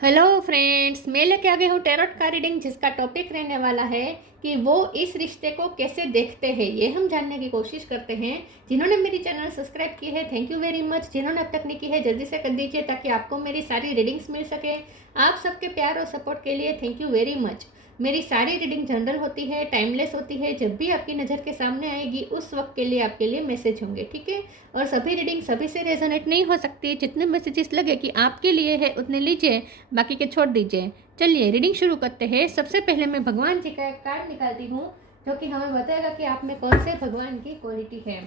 Hello friends, मैं लेके आ गई हूँ टैरोट का रीडिंग, जिसका टॉपिक रहने वाला है कि वो इस रिश्ते को कैसे देखते हैं। ये हम जानने की कोशिश करते हैं। जिन्होंने मेरी चैनल सब्सक्राइब की है, थैंक यू वेरी मच। जिन्होंने अब तक नहीं की है, जल्दी से कर दीजिए ताकि आपको मेरी सारी रीडिंग्स मिल सके। आप सबके प्यार और सपोर्ट के लिए थैंक यू वेरी मच। मेरी सारी रीडिंग जनरल होती है, टाइमलेस होती है। जब भी आपकी नज़र के सामने आएगी उस वक्त के लिए आपके लिए मैसेज होंगे, ठीक है। और सभी रीडिंग सभी से रेजोनेट नहीं हो सकती। जितने मैसेजेस लगे कि आपके लिए है उतने लीजिए, बाकी के छोड़ दीजिए। चलिए रीडिंग शुरू करते हैं। सबसे पहले मैं भगवान जी का एक कार्ड निकालती हूँ जो कि हमें बताएगा कि आप में कौन से भगवान की क्वालिटी है।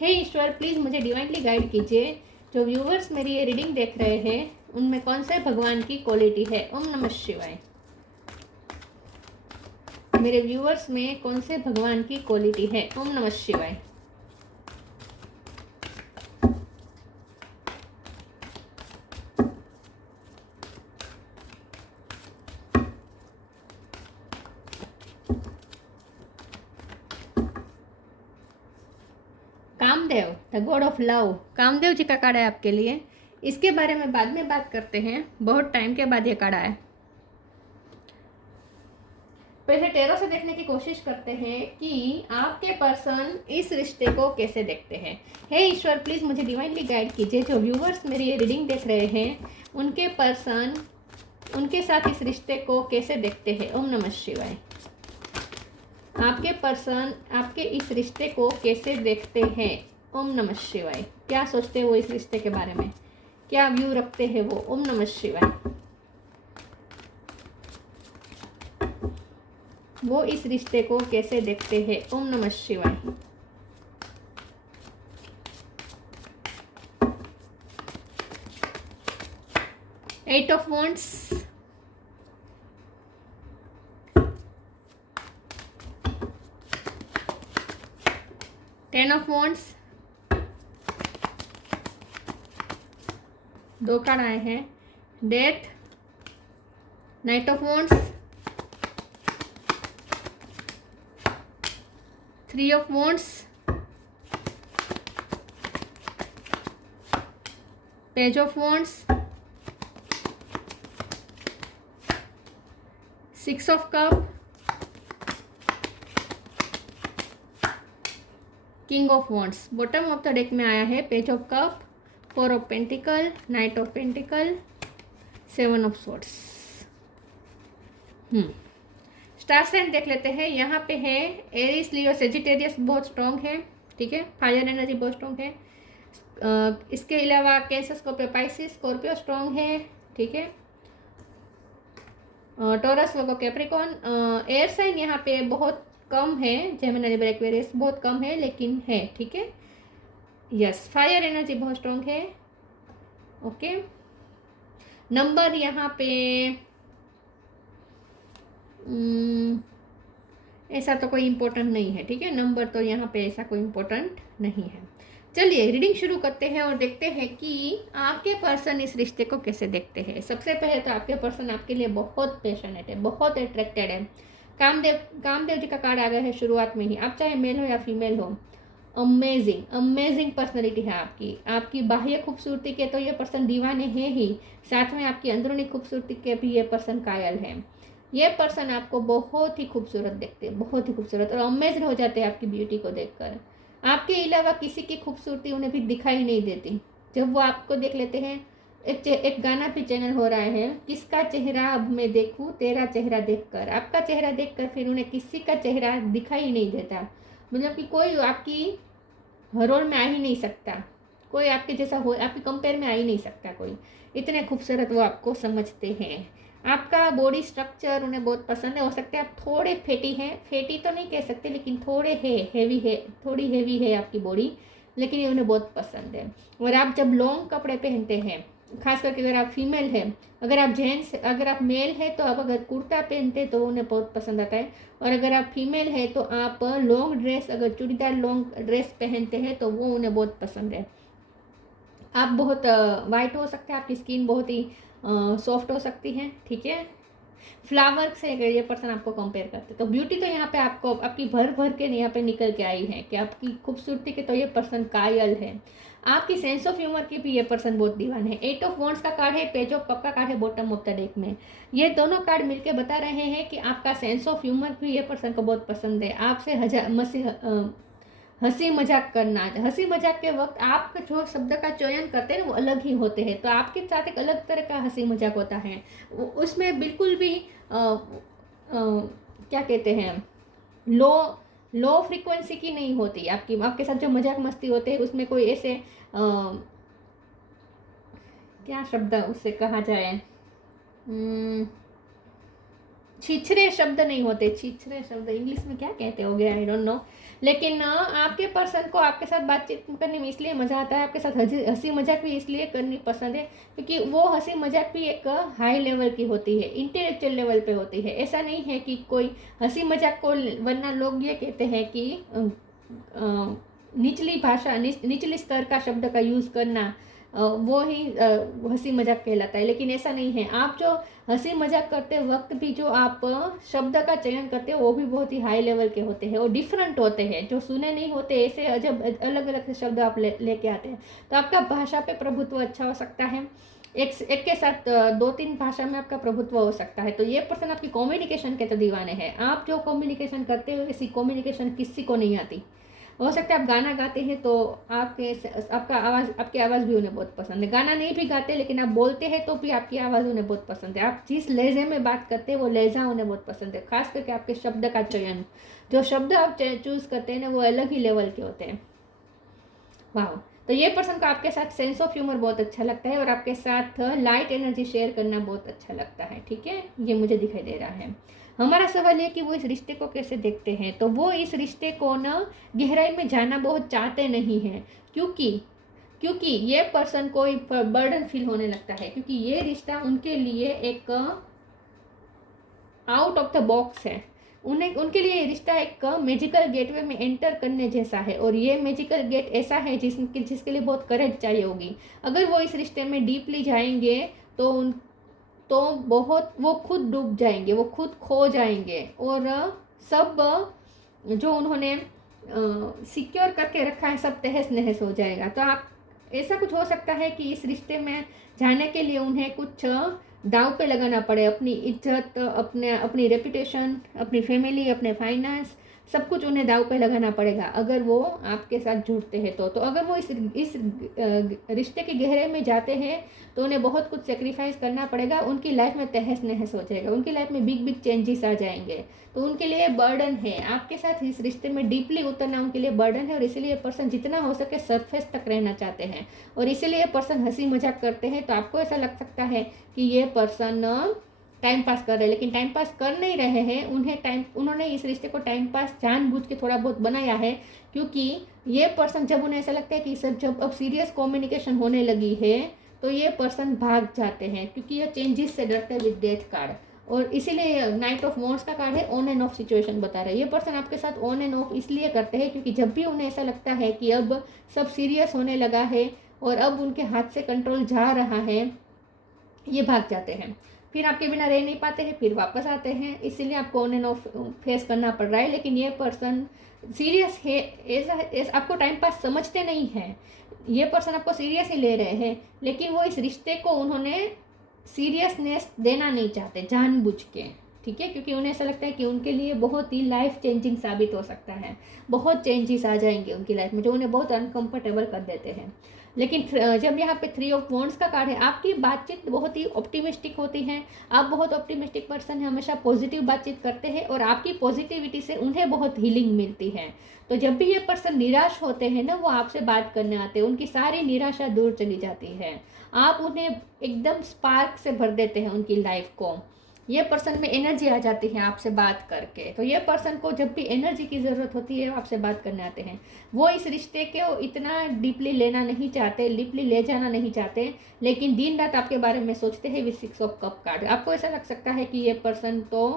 हे ईश्वर, प्लीज़ मुझे डिवाइनली गाइड कीजिए। जो व्यूवर्स मेरी ये रीडिंग देख रहे हैं उनमें कौन से भगवान की क्वालिटी है। ओम नमः शिवाय। मेरे व्यूअर्स में कौन से भगवान की क्वालिटी है। ओम नमः शिवाय। Kamadeva, the god of love. Kamadeva ji का कार्ड है आपके लिए। इसके बारे में बाद में बात करते हैं, बहुत टाइम के बाद ये कार्ड आया। पहले टेरो से देखने की कोशिश करते हैं कि आपके पर्सन इस रिश्ते को कैसे देखते हैं। हे ईश्वर, प्लीज़ मुझे डिवाइनली गाइड कीजिए। जो व्यूवर्स मेरी ये रीडिंग देख रहे हैं उनके पर्सन उनके साथ इस रिश्ते को कैसे देखते हैं। ओम नमः शिवाय। आपके पर्सन आपके इस रिश्ते को कैसे देखते हैं। ओम नमः शिवाय। क्या सोचते हैं वो इस रिश्ते के बारे में, क्या व्यू रखते हैं वो। ओम नमः शिवाय। वो इस रिश्ते को कैसे देखते हैं। ओम नमः शिवाय। Eight of wands, 10 of wands, दो कार्ड आए हैं। Death, knight of wands, 3 of wands, page of wands, 6 of cup, king of wands. Bottom of the deck में आया है page of cup, 4 of pentacle, knight of pentacle, 7 of swords. Star sign देख लेते हैं। यहाँ पे है एरिस, लियो, सेजिटेरियस बहुत स्ट्रॉन्ग है, ठीक है। फायर एनर्जी बहुत स्ट्रॉन्ग है। इसके अलावा cancer, Scorpio, Pisces, Scorpio strong है, ठीक है। टॉरस, वर्गो, कैप्रिकॉन। एयर साइन यहाँ पे बहुत कम है, जेमिनी, लिब्रा, एक्वेरियस बहुत कम है लेकिन है, ठीक है। यस, फायर एनर्जी बहुत स्ट्रॉन्ग है, ओके। नंबर यहाँ पे ऐसा तो कोई इम्पोर्टेंट नहीं है, ठीक है। नंबर तो यहाँ पे ऐसा कोई इम्पोर्टेंट नहीं है। चलिए रीडिंग शुरू करते हैं और देखते हैं कि आपके पर्सन इस रिश्ते को कैसे देखते हैं। सबसे पहले तो आपके पर्सन आपके लिए बहुत पैशनेट है, बहुत अट्रैक्टेड है। कामदेव जी का कार्ड आ गया है शुरुआत में ही। आप चाहे मेल हो या फीमेल हो, अमेजिंग अमेजिंग पर्सनैलिटी है आपकी बाह्य खूबसूरती के तो ये पर्सन दीवाने हैं ही, साथ में आपकी अंदरूनी खूबसूरती के भी ये पर्सन कायल है। ये पर्सन आपको बहुत ही खूबसूरत देखते हैं, बहुत ही खूबसूरत, और अमेज हो जाते हैं आपकी ब्यूटी को देखकर। आपके अलावा किसी की खूबसूरती उन्हें भी दिखाई नहीं देती। जब वो आपको देख लेते हैं, एक गाना भी चैनल हो रहा है, किसका चेहरा अब मैं देखूं तेरा चेहरा देखकर। आपका चेहरा देखकर फिर उन्हें किसी का चेहरा दिखाई नहीं देता। मतलब कि कोई आपकी हरोल में आ ही नहीं सकता, कोई आपके जैसा हो, आपके कंपेयर में आ ही नहीं सकता कोई। इतने खूबसूरत वो आपको समझते हैं। आपका बॉडी स्ट्रक्चर उन्हें बहुत पसंद है। हो सकता है आप थोड़े फैटी हैं, फैटी तो नहीं कह सकते लेकिन थोड़े है, हैवी है, थोड़ी हैवी है आपकी बॉडी, लेकिन ये उन्हें बहुत पसंद है। और आप जब लॉन्ग कपड़े पहनते हैं, खास करके अगर आप फीमेल है, अगर आप मेल है तो आप अगर कुर्ता पहनते तो उन्हें बहुत पसंद आता है। और अगर आप फीमेल है तो आप लॉन्ग ड्रेस, अगर चूड़ीदार लॉन्ग ड्रेस पहनते हैं तो वो उन्हें बहुत पसंद है। आप बहुत वाइट हो सकते हैं, आपकी स्किन बहुत ही सॉफ्ट हो सकती है, ठीक है। फ्लावर से अगर ये पर्सन आपको कंपेयर करते तो ब्यूटी तो यहाँ पे आपको आपकी भर भर के यहाँ पे निकल के आई है कि आपकी खूबसूरती के तो ये पर्सन कायल है। आपकी सेंस ऑफ ह्यूमर की भी ये पर्सन बहुत दीवान है। 8 ऑफ वॉन्ड्स का कार्ड है, पेज ऑफ कप का कार्ड है बॉटम ऑफ द डेक में। ये दोनों कार्ड मिलके बता रहे हैं कि आपका सेंस ऑफ ह्यूमर भी ये पर्सन को बहुत पसंद है। आपसे हंसी मजाक करना, हंसी मजाक के वक्त आप जो शब्द का चयन करते हैं वो अलग ही होते हैं, तो आपके साथ एक अलग तरह का हंसी मजाक होता है। उसमें बिल्कुल भी क्या कहते हैं, लो फ्रीक्वेंसी की नहीं होती आपके साथ जो मजाक मस्ती होते हैं उसमें कोई ऐसे क्या शब्द उससे कहा जाए, छिछरे शब्द नहीं होते। छिछरे शब्द इंग्लिश में क्या कहते होगे, आई डोंट नो। लेकिन आपके पर्सन को आपके साथ बातचीत करने में इसलिए मज़ा आता है, आपके साथ हंसी मजाक भी इसलिए करनी पसंद है क्योंकि वो हंसी मजाक भी एक हाई लेवल की होती है, इंटेलेक्चुअल लेवल पे होती है। ऐसा नहीं है कि कोई हंसी मजाक को, वरना लोग ये कहते हैं कि निचली भाषा, निचली स्तर का शब्द का यूज़ करना वो ही हंसी मजाक कहलाता है। लेकिन ऐसा नहीं है। आप जो हंसी मजाक करते वक्त भी जो आप शब्द का चयन करते हो वो भी बहुत ही हाई लेवल के होते हैं और डिफरेंट होते हैं, जो सुने नहीं होते। ऐसे जब अलग अलग शब्द आप लेके आते हैं तो आपका भाषा पे प्रभुत्व अच्छा हो सकता है। एक के साथ 2-3 भाषा में आपका प्रभुत्व हो सकता है। तो ये पर्सन आपकी कम्युनिकेशन के तो दीवाने हैं। आप जो कम्युनिकेशन करते हो ऐसी कम्युनिकेशन किसी को नहीं आती। हो सकता है आप गाना गाते हैं तो आपकी आवाज़ भी उन्हें बहुत पसंद है। गाना नहीं भी गाते लेकिन आप बोलते हैं तो भी आपकी आवाज़ उन्हें बहुत पसंद है। आप जिस लहजे में बात करते हैं वो लहजा उन्हें बहुत पसंद है। खास करके आपके शब्द का चयन, जो शब्द आप चूज़ करते हैं ना वो अलग ही लेवल के होते हैं। वाह। तो ये पर्सन को आपके साथ सेंस ऑफ ह्यूमर बहुत अच्छा लगता है और आपके साथ लाइट एनर्जी शेयर करना बहुत अच्छा लगता है। ठीक है, ये मुझे दिखाई दे रहा है। हमारा सवाल है कि वो इस रिश्ते को कैसे देखते हैं। तो वो इस रिश्ते को ना गहराई में जाना बहुत चाहते नहीं हैं, क्योंकि ये पर्सन को बर्डन फील होने लगता है, क्योंकि ये रिश्ता उनके लिए एक आउट ऑफ द बॉक्स है। उनके लिए ये रिश्ता एक मैजिकल गेटवे में एंटर करने जैसा है और ये मैजिकल गेट ऐसा है जिसके लिए बहुत करेज चाहिए होगी। अगर वो इस रिश्ते में डीपली जाएंगे तो बहुत वो खुद डूब जाएंगे, वो खुद खो जाएंगे और सब जो उन्होंने सिक्योर करके रखा है सब तहस नहस हो जाएगा। तो आप ऐसा कुछ हो सकता है कि इस रिश्ते में जाने के लिए उन्हें कुछ दांव पे लगाना पड़े, अपनी इज्जत, अपनी रेपुटेशन, अपनी फैमिली, अपने फाइनेंस, सब कुछ उन्हें दांव पे लगाना पड़ेगा अगर वो आपके साथ जुड़ते हैं। तो अगर वो इस रिश्ते के गहरे में जाते हैं तो उन्हें बहुत कुछ सेक्रीफाइस करना पड़ेगा। उनकी लाइफ में तहस नहस हो जाएगा, उनकी लाइफ में बिग बिग चेंजेस आ जाएंगे। तो उनके लिए बर्डन है, आपके साथ इस रिश्ते में डीपली उतरना उनके लिए बर्डन है और इसीलिए पर्सन जितना हो सके सरफेस तक रहना चाहते हैं और इसीलिए पर्सन हंसी मजाक करते हैं। तो आपको ऐसा लग सकता है कि ये पर्सन टाइम पास कर रहे हैं, लेकिन टाइम पास कर नहीं रहे हैं। उन्होंने इस रिश्ते को टाइम पास जानबूझ के थोड़ा बहुत बनाया है, क्योंकि ये पर्सन जब उन्हें ऐसा लगता है कि सर जब अब सीरियस कम्युनिकेशन होने लगी है तो ये पर्सन भाग जाते हैं, क्योंकि ये चेंजेस से डरते हैं विद डेथ कार्ड। और इसीलिए नाइट ऑफ वॉन्ड्स का कार्ड है, ऑन एंड ऑफ सिचुएशन बता रहा है। ये पर्सन आपके साथ ऑन एंड ऑफ इसलिए करते हैं क्योंकि जब भी उन्हें ऐसा लगता है कि अब सब सीरियस होने लगा है और अब उनके हाथ से कंट्रोल जा रहा है, ये भाग जाते हैं। फिर आपके बिना रह नहीं पाते हैं, फिर वापस आते हैं। इसीलिए आपको ऑन एंड ऑफ फेस करना पड़ रहा है। लेकिन ये पर्सन सीरियस है, ऐसा आपको टाइम पास समझते नहीं हैं। ये पर्सन आपको सीरियस ही ले रहे हैं, लेकिन वो इस रिश्ते को उन्होंने सीरियसनेस देना नहीं चाहते जानबूझ के। ठीक है, क्योंकि उन्हें ऐसा लगता है कि उनके लिए बहुत ही लाइफ चेंजिंग साबित हो सकता है, बहुत चेंजेस आ जाएंगे उनकी लाइफ में जो उन्हें बहुत अनकंफर्टेबल कर देते हैं। लेकिन जब यहाँ पे 3 ऑफ वॉन्ड्स का कार्ड है, आपकी बातचीत बहुत ही ऑप्टिमिस्टिक होती है। आप बहुत ऑप्टिमिस्टिक पर्सन हैं, हमेशा पॉजिटिव बातचीत करते हैं और आपकी पॉजिटिविटी से उन्हें बहुत हीलिंग मिलती है। तो जब भी ये पर्सन निराश होते हैं ना, वो आपसे बात करने आते हैं, उनकी सारी निराशा दूर चली जाती है। आप उन्हें एकदम स्पार्क से भर देते हैं उनकी लाइफ को। ये पर्सन में एनर्जी आ जाती है आपसे बात करके। तो ये पर्सन को जब भी एनर्जी की ज़रूरत होती है आपसे बात करने आते हैं। वो इस रिश्ते को इतना डीपली लेना नहीं चाहते, डीपली ले जाना नहीं चाहते, लेकिन दिन रात आपके बारे में सोचते हैं विद 6 ऑफ कप कार्ड। आपको ऐसा लग सकता है कि ये पर्सन तो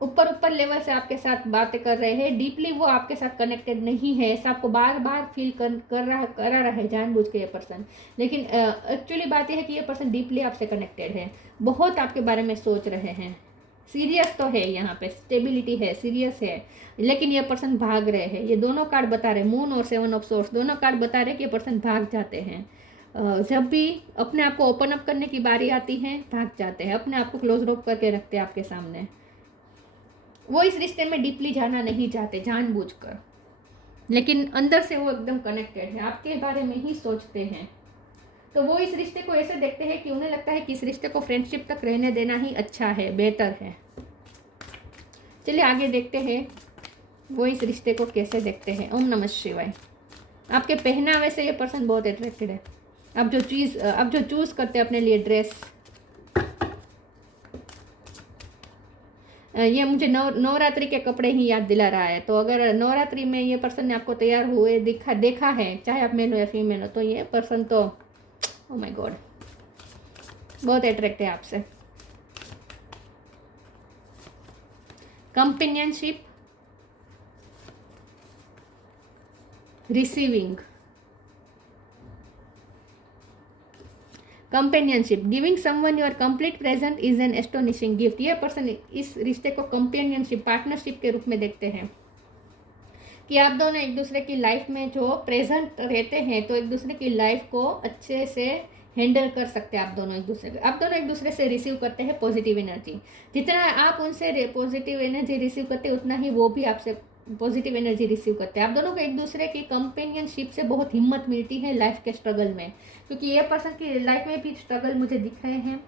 ऊपर लेवल से आपके साथ बातें कर रहे हैं, डीपली वो आपके साथ कनेक्टेड नहीं है। ऐसा आपको बार बार फील करा रहा है जानबूझ के ये पर्सन। लेकिन एक्चुअली बात यह है कि ये पर्सन डीपली आपसे कनेक्टेड है, बहुत आपके बारे में सोच रहे हैं। सीरियस तो है, यहाँ पे स्टेबिलिटी है, सीरियस है, लेकिन ये पर्सन भाग रहे हैं। ये दोनों कार्ड बता रहे, मून और 7 ऑफ सोर्स दोनों कार्ड बता रहे कि ये पर्सन भाग जाते हैं। जब भी अपने आप को ओपन अप करने की बारी आती है भाग जाते हैं, अपने आप को क्लोज रोप करके रखते हैं आपके सामने। वो इस रिश्ते में डीपली जाना नहीं चाहते जानबूझकर, लेकिन अंदर से वो एकदम कनेक्टेड है, आपके बारे में ही सोचते हैं। तो वो इस रिश्ते को ऐसे देखते हैं कि उन्हें लगता है कि इस रिश्ते को फ्रेंडशिप तक रहने देना ही अच्छा है, बेटर है। चलिए आगे देखते हैं वो इस रिश्ते को कैसे देखते हैं। ओम नमः शिवाय। आपके पहनावे से ये पर्सन बहुत अट्रैक्टेड है। आप जो चूज करते हैं अपने लिए ड्रेस, ये मुझे नवरात्रि के कपड़े ही याद दिला रहा है। तो अगर नवरात्रि में ये पर्सन ने आपको तैयार हुए देखा है, चाहे आप मेल हो या फीमेल हो, तो ये पर्सन तो ओह माय गॉड बहुत अट्रैक्ट है आपसे। Companionship, receiving, companionship, giving someone your complete present is an astonishing gift. ये पर्सन इस रिश्ते को कंपेनियनशिप, पार्टनरशिप के रूप में देखते हैं कि आप दोनों एक दूसरे की लाइफ में जो प्रेजेंट रहते हैं, तो एक दूसरे की लाइफ को अच्छे से हैंडल कर सकते हैं। आप दोनों एक दूसरे से रिसीव करते हैं पॉजिटिव एनर्जी। जितना आप उनसे पॉजिटिव एनर्जी रिसीव करते हैं, उतना ही वो भी आपसे पॉजिटिव एनर्जी रिसीव करते हैं। आप दोनों को एक दूसरे की कंपेनियनशिप से बहुत हिम्मत मिलती है लाइफ के स्ट्रगल में, क्योंकि ये पर्सन की लाइफ में भी स्ट्रगल मुझे दिख रहे हैं।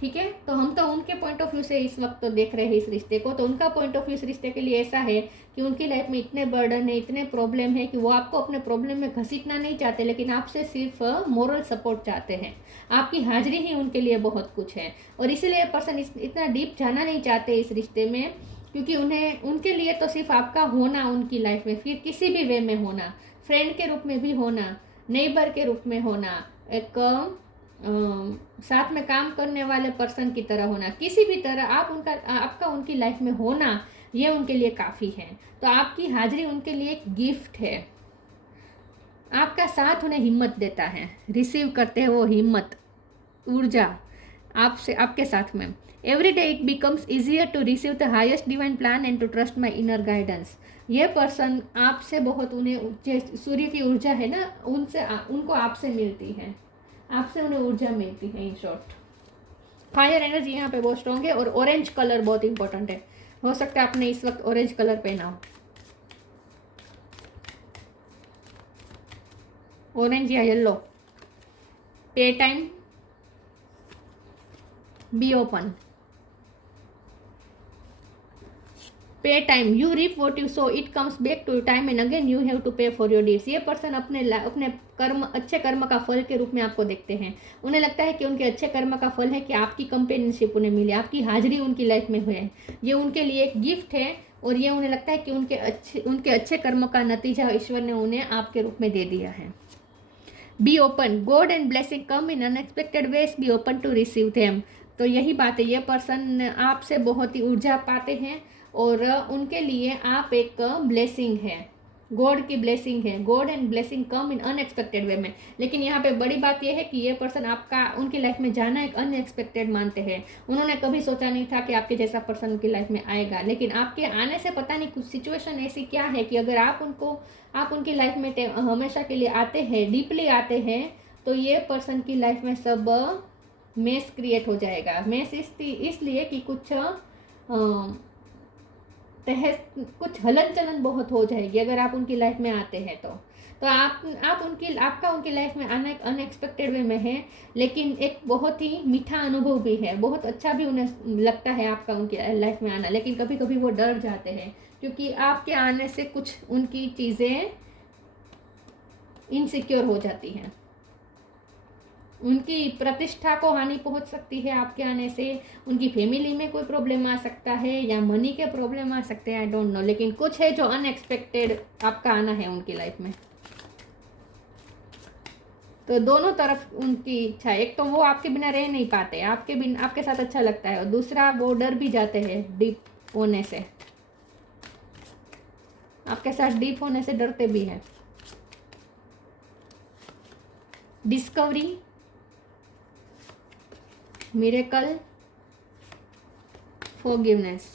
ठीक है, तो हम तो उनके पॉइंट ऑफ व्यू से इस वक्त तो देख रहे हैं इस रिश्ते को। तो उनका पॉइंट ऑफ व्यू इस रिश्ते के लिए ऐसा है कि उनकी लाइफ में इतने बर्डन है, इतने प्रॉब्लम है कि वो आपको अपने प्रॉब्लम में घसीटना नहीं चाहते, लेकिन आपसे सिर्फ मोरल सपोर्ट चाहते हैं। आपकी हाजिरी ही उनके लिए बहुत कुछ है, और इसीलिए पर्सन इतना डीप जाना नहीं चाहते इस रिश्ते में, क्योंकि उनके लिए तो सिर्फ आपका होना उनकी लाइफ में, फिर किसी भी वे में होना, फ्रेंड के रूप में भी होना, नेबर के रूप में होना, एक साथ में काम करने वाले पर्सन की तरह होना, किसी भी तरह आपका उनकी लाइफ में होना, ये उनके लिए काफ़ी है। तो आपकी हाजिरी उनके लिए एक गिफ्ट है। आपका साथ उन्हें हिम्मत देता है, रिसीव करते हैं वो हिम्मत, ऊर्जा आपसे, आपके साथ में। Every day it becomes easier to receive the highest divine plan and to trust my inner guidance. ये पर्सन आपसे बहुत, उन्हें सूर्य की ऊर्जा है ना, उनको आपसे मिलती है, आपसे उन्हें ऊर्जा मिलती है। इन शॉर्ट फायर एनर्जी यहाँ पे बहुत स्ट्रॉन्ग है। और ऑरेंज कलर बहुत इंपॉर्टेंट है। हो सकता है आपने इस वक्त ऑरेंज कलर पहना हो, ऑरेंज या yellow. Pay time, be open. Pay time, you reap what you sow, it comes back to time and again you have to pay for your deeds. ये पर्सन अपने कर्म, अच्छे कर्म का फल के रूप में आपको देखते हैं। उन्हें लगता है कि उनके अच्छे कर्म का फल है कि आपकी कंपेनियनशिप उन्हें मिले, आपकी हाजिरी उनकी लाइफ में हुए। ये उनके लिए एक गिफ्ट है, और ये उन्हें लगता है कि उनके अच्छे कर्म का नतीजा ईश्वर ने उन्हें आपके रूप में दे दिया है। Be open, God and blessing come in unexpected ways, be open to receive them. तो यही बात है, ये पर्सन आपसे बहुत ही ऊर्जा पाते हैं, और उनके लिए आप एक ब्लेसिंग है, गॉड की ब्लेसिंग है। God and blessing come in unexpected way में। लेकिन यहाँ पे बड़ी बात यह है कि ये पर्सन आपका उनकी लाइफ में जाना एक अनएक्सपेक्टेड मानते हैं। उन्होंने कभी सोचा नहीं था कि आपके जैसा पर्सन उनकी लाइफ में आएगा, लेकिन आपके आने से पता नहीं कुछ सिचुएशन ऐसी क्या है कि अगर आप उनकी लाइफ में हमेशा के लिए आते हैं, डीपली आते हैं, तो ये पर्सन की लाइफ में सब मेस क्रिएट हो जाएगा। मेस इसलिए कि कुछ हलन चलन बहुत हो जाएगी अगर आप उनकी लाइफ में आते हैं। तो आपका उनकी लाइफ में आना एक अनएक्सपेक्टेड वे में है, लेकिन एक बहुत ही मीठा अनुभव भी है, बहुत अच्छा भी उन्हें लगता है आपका उनकी लाइफ में आना। लेकिन कभी कभी वो डर जाते हैं, क्योंकि आपके आने से कुछ उनकी चीज़ें इनसिक्योर हो जाती हैं, उनकी प्रतिष्ठा को हानि पहुंच सकती है आपके आने से, उनकी फैमिली में कोई प्रॉब्लम आ सकता है, या मनी के प्रॉब्लम आ सकते हैं, आई डोंट नो। लेकिन कुछ है जो अनएक्सपेक्टेड आपका आना है उनकी लाइफ में। तो दोनों तरफ उनकी इच्छा है, एक तो वो आपके बिना रह नहीं पाते, आपके साथ अच्छा लगता है, और दूसरा वो डर भी जाते हैं डीप होने से, आपके साथ डीप होने से डरते भी हैं। Discovery, miracle, forgiveness.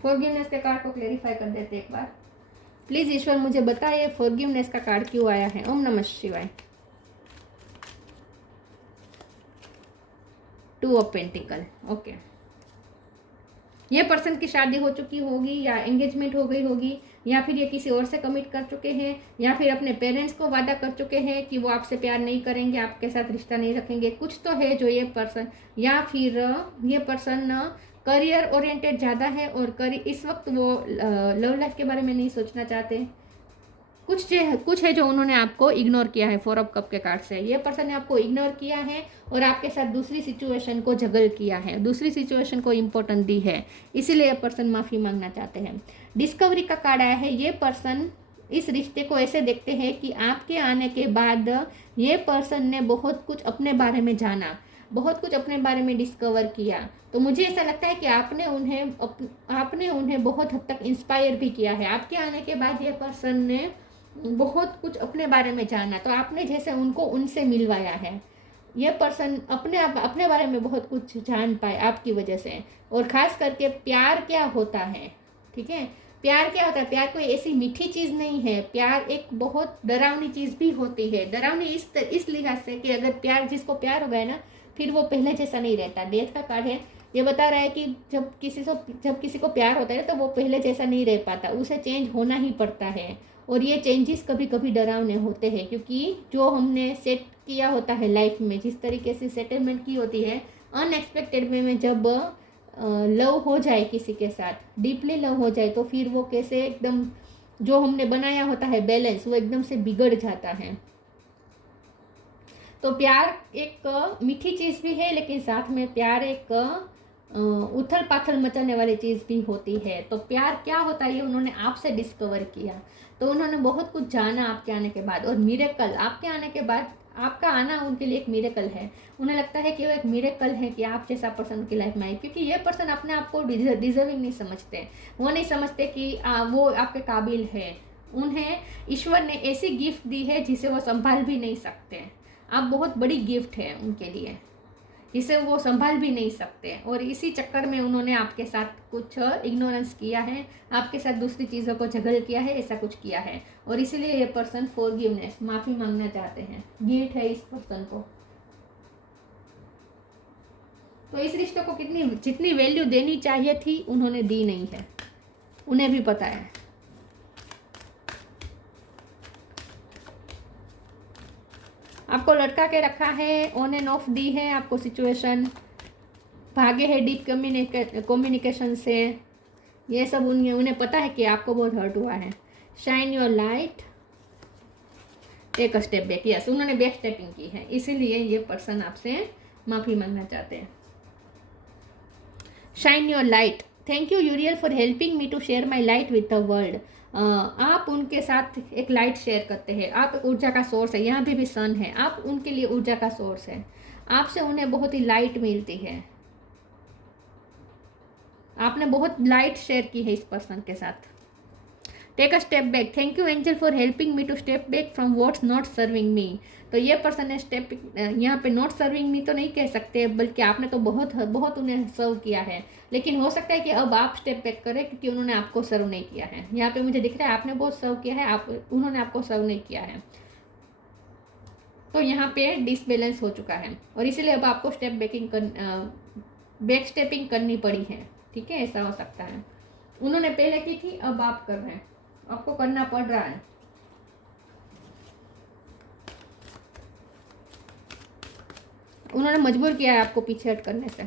फॉरगिवनेस के कार्ड को क्लेरिफाई कर देते एक बार प्लीज। ईश्वर मुझे बताइए फॉरगिवनेस का कार्ड क्यों आया है। ओम नमः शिवाय। 2 ऑफ पेंटिकल। ओके, ये पर्सन की शादी हो चुकी होगी या एंगेजमेंट हो गई होगी, या फिर ये किसी और से कमिट कर चुके हैं, या फिर अपने पेरेंट्स को वादा कर चुके हैं कि वो आपसे प्यार नहीं करेंगे, आपके साथ रिश्ता नहीं रखेंगे। कुछ तो है जो ये पर्सन, या फिर ये पर्सन करियर ओरिएंटेड ज़्यादा है और इस वक्त वो लव लाइफ के बारे में नहीं सोचना चाहते। कुछ है जो उन्होंने आपको इग्नोर किया है। 4 ऑफ कप के कार्ड से ये पर्सन ने आपको इग्नोर किया है और आपके साथ दूसरी सिचुएशन को जगल किया है, दूसरी सिचुएशन को इम्पोर्टेंस दी है, इसीलिए ये पर्सन माफ़ी मांगना चाहते हैं। डिस्कवरी का कार्ड आया है। ये पर्सन इस रिश्ते को ऐसे देखते हैं कि आपके आने के बाद ये पर्सन ने बहुत कुछ अपने बारे में जाना, बहुत कुछ अपने बारे में डिस्कवर किया। तो मुझे ऐसा लगता है कि आपने उन्हें बहुत हद तक इंस्पायर भी किया है। आपके आने के बाद ये पर्सन ने बहुत कुछ अपने बारे में जाना, तो आपने जैसे उनको उनसे मिलवाया है। ये पर्सन अपने बारे में बहुत कुछ जान पाए आपकी वजह से। और ख़ास करके प्यार क्या होता है, ठीक है, प्यार क्या होता है। प्यार कोई ऐसी मीठी चीज़ नहीं है, प्यार एक बहुत डरावनी चीज़ भी होती है। डरावनी इस लिहाज से कि अगर जिसको प्यार हो गया ना, फिर वो पहले जैसा नहीं रहता। डेथ का कार्ड है, ये बता रहा है कि जब किसी को प्यार होता है तो वो पहले जैसा नहीं रह पाता, उसे चेंज होना ही पड़ता है। और ये चेंजेस कभी कभी डरावने होते हैं, क्योंकि जो हमने सेट किया होता है लाइफ में, जिस तरीके से सेटलमेंट की होती है, अनएक्सपेक्टेड वे में जब लव हो जाए किसी के साथ, डीपली लव हो जाए, तो फिर वो कैसे एकदम जो हमने बनाया होता है बैलेंस, वो एकदम से बिगड़ जाता है। तो प्यार एक मीठी चीज़ भी है, लेकिन साथ में प्यार एक उथल पाथल मचाने वाली चीज़ भी होती है। तो प्यार क्या होता है ये उन्होंने आपसे डिस्कवर किया, तो उन्होंने बहुत कुछ जाना आपके आने के बाद। और मिरेकल, आपके आने के बाद आपका आना उनके लिए एक मिरेकल है। उन्हें लगता है कि वो एक मिरेकल है कि आप जैसा पर्सन उनकी लाइफ में आए, क्योंकि ये पर्सन अपने आप को डिजर्विंग नहीं समझते। वो नहीं समझते कि वो आपके काबिल है। उन्हें ईश्वर ने ऐसी गिफ्ट दी है जिसे वो संभाल भी नहीं सकते। आप बहुत बड़ी गिफ्ट है उनके लिए, जिसे वो संभाल भी नहीं सकते। और इसी चक्कर में उन्होंने आपके साथ कुछ इग्नोरेंस किया है, आपके साथ दूसरी चीज़ों को झगड़ किया है, ऐसा कुछ किया है। और इसीलिए ये पर्सन फॉरगिवनेस, माफ़ी मांगना चाहते हैं। गिल्ट है इस पर्सन को। तो इस रिश्ते को जितनी वैल्यू देनी चाहिए थी उन्होंने दी नहीं है, उन्हें भी पता है। आपको लटका के रखा है, ऑन एंड ऑफ दी है आपको सिचुएशन, भागे है डीप कम्युनिकेशन से। ये सब उन्हें पता है कि आपको बहुत हर्ट हुआ है। Shine your light, take a step back. Yes, उन्होंने बैक स्टेपिंग की है, इसीलिए ये पर्सन आपसे माफ़ी मांगना चाहते हैं। Shine your light, thank you Uriel for helping me to share my light with the world. आप उनके साथ एक लाइट शेयर करते हैं, आप एक ऊर्जा का सोर्स है। यहाँ भी सन है, आप उनके लिए ऊर्जा का सोर्स है। आपसे उन्हें बहुत ही लाइट मिलती है, आपने बहुत लाइट शेयर की है इस पर्सन के साथ। Take a step back, thank you angel for helping me to step back from what's not serving me. तो ये पर्सन ने यहाँ पे नॉट सर्विंग मी तो नहीं कह सकते, बल्कि आपने तो बहुत उन्हें सर्व किया है। लेकिन हो सकता है कि अब आप स्टेप बैक करें, क्योंकि उन्होंने आपको सर्व नहीं किया है। यहाँ पे मुझे दिख रहा है आपने बहुत सर्व किया है, उन्होंने आपको सर्व नहीं किया है। तो यहाँ पे डिसबैलेंस हो चुका है और इसीलिए अब आपको बैक स्टेपिंग करनी पड़ी है। ठीक है, ऐसा हो सकता है। उन्होंने पहले की थी, अब आप कर रहे हैं, आपको करना पड़ रहा है। उन्होंने मजबूर किया है आपको पीछे हट करने से।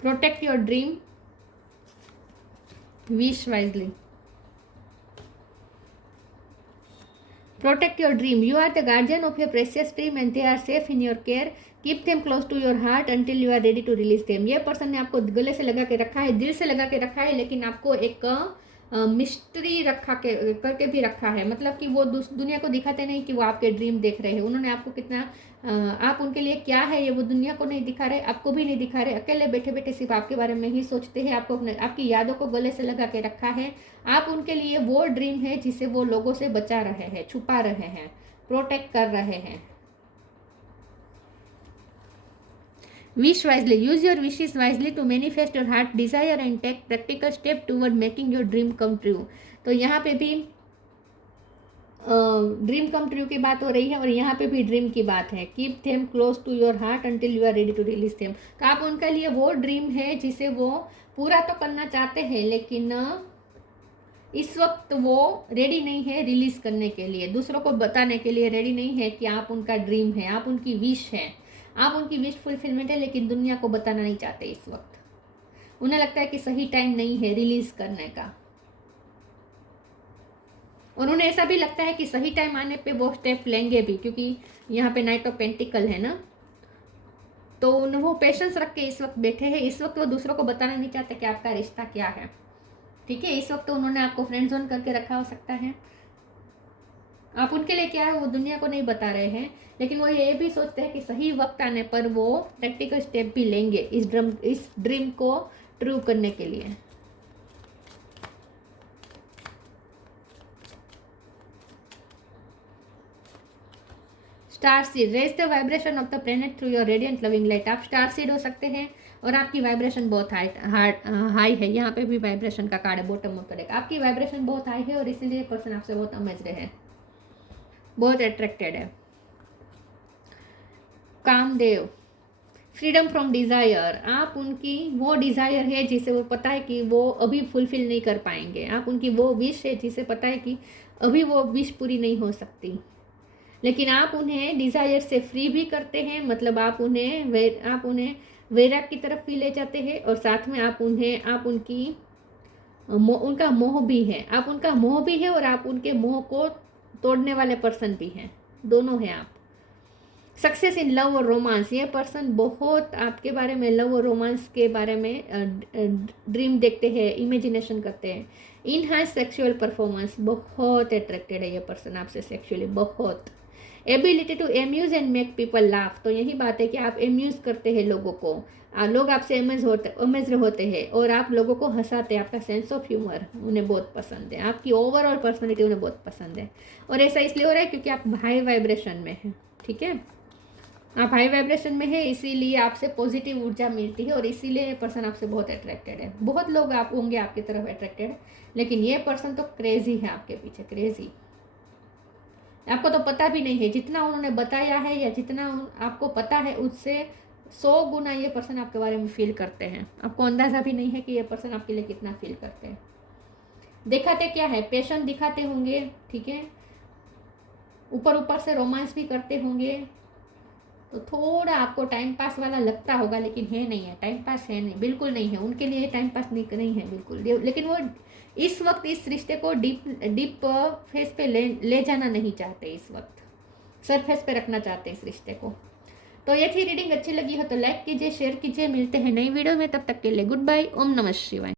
Protect your dream, wish wisely. Protect your dream. You are the guardian of your precious dream and they are safe in your care. Keep them close to your heart until you are ready to release them. ये person ने आपको गले से लगा के रखा है, दिल से लगा के रखा है, लेकिन आपको एक मिस्ट्री रखा के करके भी रखा है, मतलब कि वो दुनिया को दिखाते नहीं कि वो आपके ड्रीम देख रहे हैं। उन्होंने आपको कितना आप उनके लिए क्या है ये वो दुनिया को नहीं दिखा रहे, आपको भी नहीं दिखा रहे, अकेले बैठे बैठे सिर्फ आपके बारे में ही सोचते हैं, आपको आपकी यादों को गले से लगा के रखा है। आप उनके लिए वो ड्रीम है जिसे वो लोगों से बचा रहे हैं, छुपा रहे हैं, प्रोटेक्ट कर रहे हैं। Wish wisely. Use your wishes wisely to manifest your heart desire and take practical step toward making your dream come true. तो यहाँ पे भी ड्रीम कम ट्रू की बात हो रही है और यहाँ पे भी ड्रीम की बात है। Keep them close to your heart until you are ready to release them. तो आप उनके लिए वो ड्रीम है जिसे वो पूरा तो करना चाहते हैं, लेकिन इस वक्त वो रेडी नहीं है रिलीज करने के लिए, दूसरों को बताने के लिए रेडी नहीं है कि आप उनका ड्रीम है, आप उनकी विश है, आप उनकी विश फुलफिलमेंट है, लेकिन दुनिया को बताना नहीं चाहते इस वक्त। उन्हें लगता है कि सही टाइम नहीं है रिलीज करने का, और उन्हें ऐसा भी लगता है कि सही टाइम आने पे वो स्टेप लेंगे भी, क्योंकि यहाँ पे नाइट ऑफ पेंटिकल है ना, तो वो पेशेंस रख के इस वक्त बैठे हैं। इस वक्त वो दूसरों को बताना नहीं चाहते कि आपका रिश्ता क्या है, ठीक है। इस वक्त तो उन्होंने आपको फ्रेंड जोन करके रखा हो सकता है, आप उनके लिए क्या है वो दुनिया को नहीं बता रहे हैं, लेकिन वो ये भी सोचते हैं कि सही वक्त आने पर वो प्रैक्टिकल स्टेप भी लेंगे इस ड्रीम को ट्रू करने के लिए। Star seed, raise the vibration of the planet through your radiant loving light. आप स्टार सीड हो सकते हैं और आपकी वाइब्रेशन बहुत हाई है। यहाँ पे भी वाइब्रेशन का कार्ड है बॉटम ऑफ द डेक। आपकी वाइब्रेशन बहुत हाई है और इसीलिए पर्सन आपसे बहुत अमेज्ड है, बहुत अट्रैक्टेड है। Kamdev, freedom from desire. आप उनकी वो डिज़ायर है जिसे वो पता है कि वो अभी फुलफिल नहीं कर पाएंगे, आप उनकी वो विश है जिसे पता है कि अभी वो विश पूरी नहीं हो सकती, लेकिन आप उन्हें डिज़ायर से फ्री भी करते हैं। मतलब आप उन्हें वैराग की तरफ भी ले जाते हैं और साथ में आप उनका मोह भी है, आप उनका मोह भी है और आप उनके मोह को तोड़ने वाले पर्सन भी हैं, दोनों हैं आप। सक्सेस इन लव और रोमांस, ये पर्सन बहुत आपके बारे में लव और रोमांस के बारे में ड्रीम देखते हैं, इमेजिनेशन करते हैं। इनहांस सेक्सुअल परफॉर्मेंस, बहुत अट्रैक्टेड है ये पर्सन आपसे सेक्सुअली, बहुत। Ability to amuse and make people laugh, तो यही बात है कि आप एम्यूज करते हैं लोगों को, लोग आपसे अमेज होते हैं और आप लोगों को हंसाते हैं। आपका सेंस ऑफ ह्यूमर उन्हें बहुत पसंद है, आपकी ओवरऑल पर्सनैलिटी उन्हें बहुत पसंद है। और ऐसा इसलिए हो रहा है क्योंकि आप हाई वाइब्रेशन में हैं, ठीक है, आप हाई वाइब्रेशन में है, इसीलिए आपसे पॉजिटिव ऊर्जा मिलती है और इसीलिए ये पर्सन आपसे बहुत अट्रैक्टेड है। बहुत लोग आप होंगे आपकी तरफ अट्रैक्टेड, लेकिन ये पर्सन तो क्रेजी है आपके पीछे, क्रेजी। आपको तो पता भी नहीं है, जितना उन्होंने बताया है या जितना आपको पता है उससे 100 गुना ये पर्सन आपके बारे में फील करते हैं। आपको अंदाज़ा भी नहीं है कि ये पर्सन आपके लिए कितना फील करते हैं। दिखाते क्या है, पैशन दिखाते होंगे, ठीक है, ऊपर से रोमांस भी करते होंगे, तो थोड़ा आपको टाइम पास वाला लगता होगा, लेकिन है नहीं है, टाइम पास है नहीं, बिल्कुल नहीं है, उनके लिए टाइम पास नहीं है बिल्कुल। लेकिन वो इस वक्त इस रिश्ते को डीप फेस पे ले जाना नहीं चाहते, इस वक्त सरफेस पे रखना चाहते इस रिश्ते को। तो ये थी रीडिंग, अच्छी लगी हो तो लाइक कीजिए, शेयर कीजिए। मिलते हैं नई वीडियो में, तब तक के लिए गुड बाय, ओम नमः शिवाय।